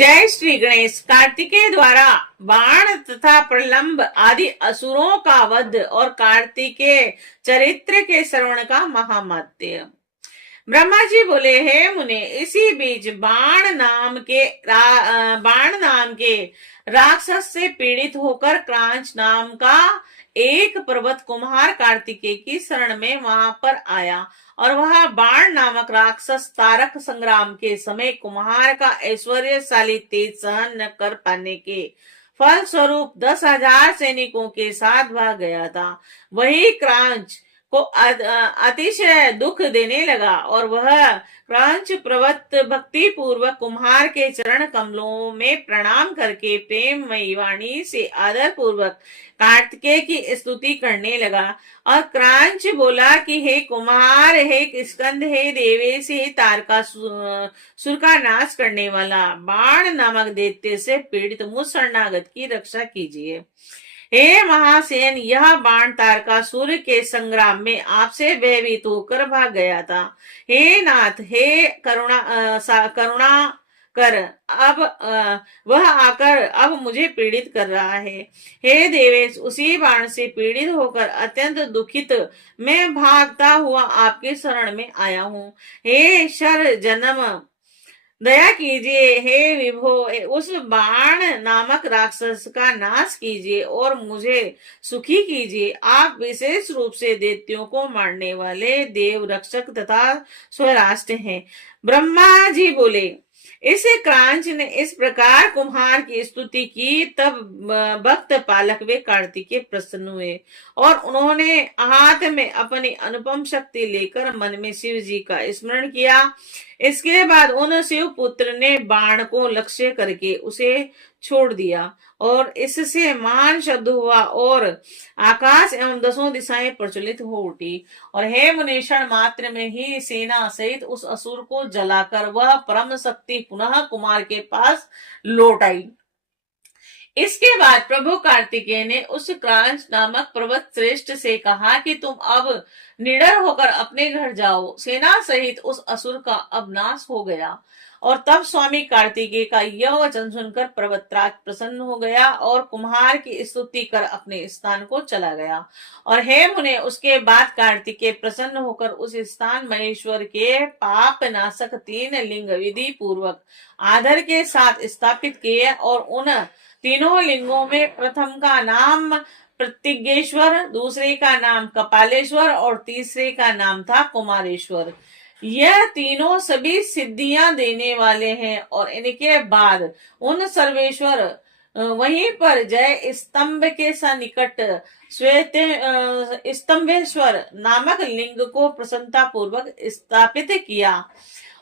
जय श्री गणेश। कार्तिकेय द्वारा बाण तथा प्रलंब आदि असुरों का वध और कार्तिकेय चरित्र के श्रवण का महामत्य। ब्रह्मा जी बोले, हे मुने, इसी बीच बाण नाम के राक्षस से पीड़ित होकर क्रांच नाम का एक पर्वत कुम्हार कार्तिकेय की शरण में वहां पर आया और वह बाण नामक राक्षस तारक संग्राम के समय कुम्हार का ऐश्वर्यशाली तेज सहन न कर पाने के फल स्वरूप 10,000 सैनिकों के साथ भाग गया था। वही क्रांच को अतिशय दुख देने लगा और वह क्रांच पर्वत भक्ति पूर्वक कुम्हार के चरण कमलों में प्रणाम करके प्रेममयी वाणी से आदर पूर्वक कार्तिकेय की स्तुति करने लगा। और क्रांच बोला कि हे कुम्हार, हे स्कंद, हे देवेश, हे तारकासुर का नाश करने वाला, बाण नामक दैत्य से पीड़ित मुझ शरणागत की रक्षा कीजिए। हे महासेन, यह बाण तारकासुर के संग्राम में आपसे भयभीत होकर भाग गया था। हे नाथ, हे करुणा कर, अब वह आकर अब मुझे पीड़ित कर रहा है। हे देवेश, उसी बाण से पीड़ित होकर अत्यंत दुखित मैं भागता हुआ आपके शरण में आया हूँ। हे शर जन्म, दया कीजिए। हे विभो, उस बाण नामक राक्षस का नाश कीजिए और मुझे सुखी कीजिए। आप विशेष रूप से दैत्यों को मारने वाले देव रक्षक तथा स्वराष्ट्र हैं। ब्रह्मा जी बोले, इस क्रांच ने इस प्रकार कुम्हार की स्तुति की। तब भक्त पालक वे कार्तिकेय प्रसन्न हुए और उन्होंने हाथ में अपनी अनुपम शक्ति लेकर मन में शिव जी का स्मरण किया। इसके बाद उन शिव पुत्र ने बाण को लक्ष्य करके उसे छोड़ दिया और इससे महान शब्द हुआ और आकाश एवं 10 दिशाएं प्रज्वलित हो उठी। और हे मुनीषण, मात्र में ही सेना सहित उस असुर को जलाकर वह परम शक्ति पुनः कुमार के पास लौट आई। इसके बाद प्रभु कार्तिकेय ने उस क्रांच नामक पर्वत श्रेष्ठ से कहा कि तुम अब निडर होकर अपने घर जाओ। सेना सहित उस असुर का अब नाश हो गया। और तब स्वामी कार्तिकेय का यह वचन सुनकर पर्वतराज प्रसन्न हो गया और कुम्हार की स्तुति कर अपने स्थान को चला गया। और हे मुने, उसके बाद कार्तिकेय प्रसन्न होकर उस स्थान महेश्वर के पाप नाशक 3 लिंग विधि पूर्वक आदर के साथ स्थापित किए और उन तीनों लिंगों में प्रथम का नाम प्रतिज्ञेश्वर, दूसरे का नाम कपालेश्वर और तीसरे का नाम था कुमारेश्वर। यह तीनों सभी सिद्धियां देने वाले हैं। और इनके बाद उन सर्वेश्वर वहीं पर जय स्तंभ के सनिकट श्वेत स्तंभेश्वर नामक लिंग को प्रसन्नता पूर्वक स्थापित किया।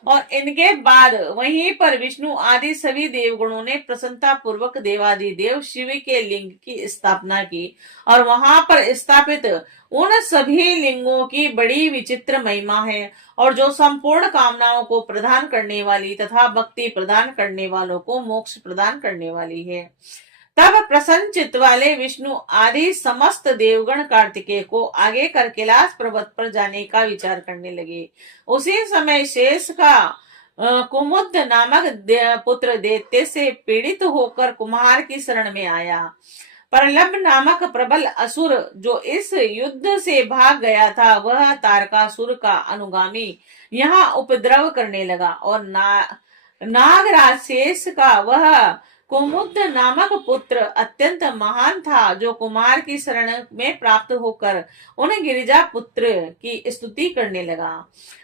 और इनके बाद वहीं पर विष्णु आदि सभी देवगणों ने प्रसन्नता पूर्वक देवादिदेव शिव के लिंग की स्थापना की। और वहां पर स्थापित उन सभी लिंगों की बड़ी विचित्र महिमा है और जो संपूर्ण कामनाओं को प्रदान करने वाली तथा भक्ति प्रदान करने वालों को मोक्ष प्रदान करने वाली है। तब प्रसन्न चित्त वाले विष्णु आदि समस्त देवगण कार्तिकेय को आगे कर कैलाश पर्वत पर जाने का विचार करने लगे। उसी समय शेष का कुमुद नामक पुत्र दैत्य से पीड़ित होकर कुम्हार की शरण में आया। प्रलंब नामक प्रबल असुर जो इस युद्ध से भाग गया था, वह तारकासुर का अनुगामी यहाँ उपद्रव करने लगा। और नागराज शेष का वह कुमुद नामक पुत्र अत्यंत महान था, जो कुमार की शरण में प्राप्त होकर उन गिरिजा पुत्र की स्तुति करने लगा।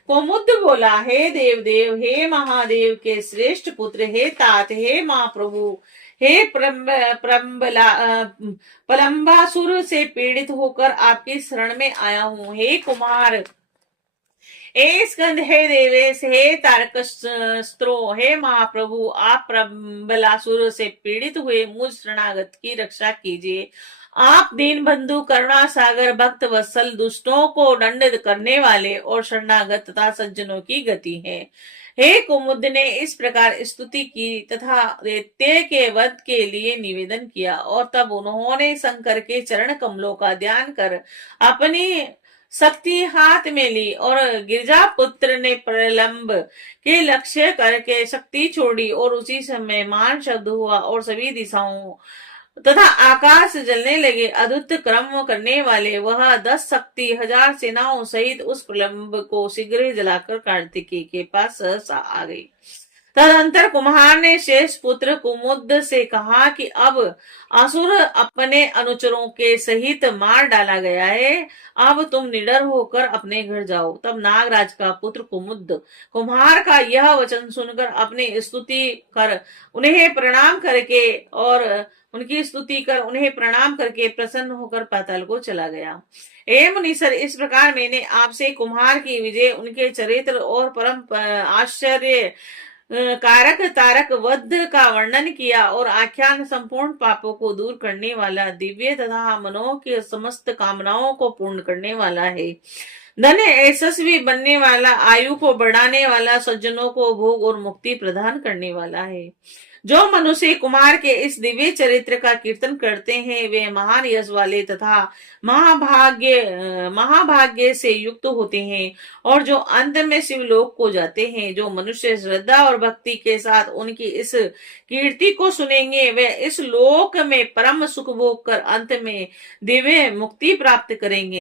कुमुद बोला, हे देवदेव, हे महादेव के श्रेष्ठ पुत्र, हे तात, हे महाप्रभु, हे प्रलंबासुर से पीड़ित होकर आपकी शरण में आया हूँ। हे कुमार, हे स्कंद, हे देवेश, हे तारकस्त्रो, हे महाप्रभु, आप प्रबलासुर से पीड़ित हुए मुझ शरणागत की रक्षा कीजिए। आप दीन बंधु, करुणा सागर, भक्त वत्सल, दुष्टों को दंड करने वाले और शरणागत तथा सज्जनों की गति है। हे कुमुद ने इस प्रकार स्तुति की तथा दैत्य के वध के लिए निवेदन किया। और तब उन्होंने शंकर के चरण कमलों का ध्यान कर अपनी शक्ति हाथ में ली और गिरजा पुत्र ने प्रलंब के लक्ष्य करके शक्ति छोड़ी और उसी समय मान शब्द हुआ और सभी दिशाओं तथा आकाश जलने लगे। अद्भुत कर्म करने वाले वह 10 शक्ति 1000 सेनाओं सहित उस प्रलंब को शीघ्र जलाकर कार्तिकेय के पास सहसा आ गई। तदंतर कुम्हार ने शेष पुत्र कुमुद से कहा कि अब असुर अपने अनुचरों के सहित मार डाला गया है, अब तुम निडर होकर अपने घर जाओ। तब नागराज का पुत्र कुमुद कुम्हार का यह वचन सुनकर अपने स्तुति कर उन्हें प्रणाम करके और उनकी स्तुति कर उन्हें प्रणाम करके प्रसन्न होकर पाताल को चला गया। हे मुनीसर, इस प्रकार मैंने आपसे कुम्हार की विजय, उनके चरित्र और परम आश्चर्य कारक तारक वध का वर्णन किया और आख्यान संपूर्ण पापों को दूर करने वाला, दिव्य तथा मनों की समस्त कामनाओं को पूर्ण करने वाला है, धन यशस्वी बनने वाला, आयु को बढ़ाने वाला, सज्जनों को भोग और मुक्ति प्रदान करने वाला है। जो मनुष्य कुमार के इस दिव्य चरित्र का कीर्तन करते हैं वे महान यश वाले तथा महाभाग्य से युक्त होते हैं और जो अंत में शिवलोक को जाते हैं। जो मनुष्य श्रद्धा और भक्ति के साथ उनकी इस कीर्ति को सुनेंगे वे इस लोक में परम सुख भोग कर अंत में दिव्य मुक्ति प्राप्त करेंगे।